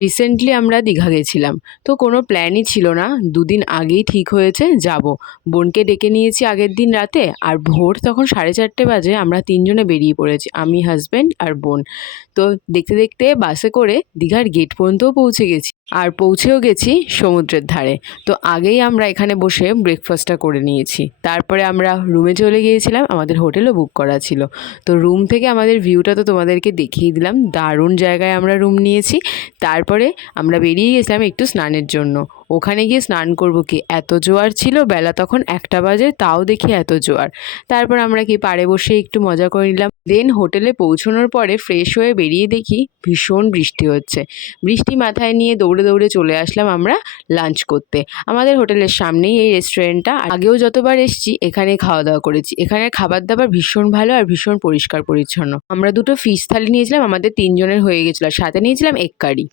Recently আমরা দীঘা গেছিলাম। তো কোনো প্ল্যানই ছিল না। দুদিন আগেই ঠিক হয়েছে যাব। বোনকে ডেকে নিয়েছি আগের দিন রাতে, আর ভোর তখন 4:30 বাজে আমরা ৩ জনে বেরিয়ে পড়েছি। আমি, হাসব্যান্ড আর বোন। তো দেখতে দেখতে বাসে করে দীঘার গেট পর্যন্তও পৌঁছে গেছি। আর পৌঁছেও গেছি সমুদ্রের ধারে। তো আগেই আমরা এখানে বসে ব্রেকফাস্টটা করে নিয়েছি। তারপরে আমরা রুমে চলে গিয়েছিলাম, আমাদের হোটেলও বুক করা ছিল। তো রুম থেকে আমাদের ভিউটা তো তোমাদেরকে দেখিয়ে দিলাম। দারুণ জায়গায় আমরা রুম নিয়েছি। তারপরে আমরা বেরিয়ে গেছিলাম একটু স্নানের জন্য। ওখানে গিয়ে স্নান করবো কি, এত জোয়ার ছিল, বেলা তখন 1টা বাজে, তাও দেখি এত জোয়ার। তারপর আমরা কি পাড়ে বসে একটু মজা করে নিলাম। দেন হোটেলে পৌঁছানোর পরে ফ্রেশ হয়ে বেরিয়ে দেখি ভীষণ বৃষ্টি হচ্ছে। বৃষ্টি মাথায় নিয়ে দৌড়ে দৌড়ে চলে আসলাম আমরা লাঞ্চ করতে। আমাদের হোটেলের সামনেই এই রেস্টুরেন্টটা। আগেও যতবার এসেছি এখানে খাওয়া দাওয়া করেছি। এখানের খাবার দাবার ভীষণ ভালো আর ভীষণ পরিষ্কার পরিচ্ছন্ন। আমরা দুটো ফিশ থালি নিয়েছিলাম, আমাদের 3 জনের হয়ে গেছিলো, আর সাথে নিয়েছিলাম এগ কারি।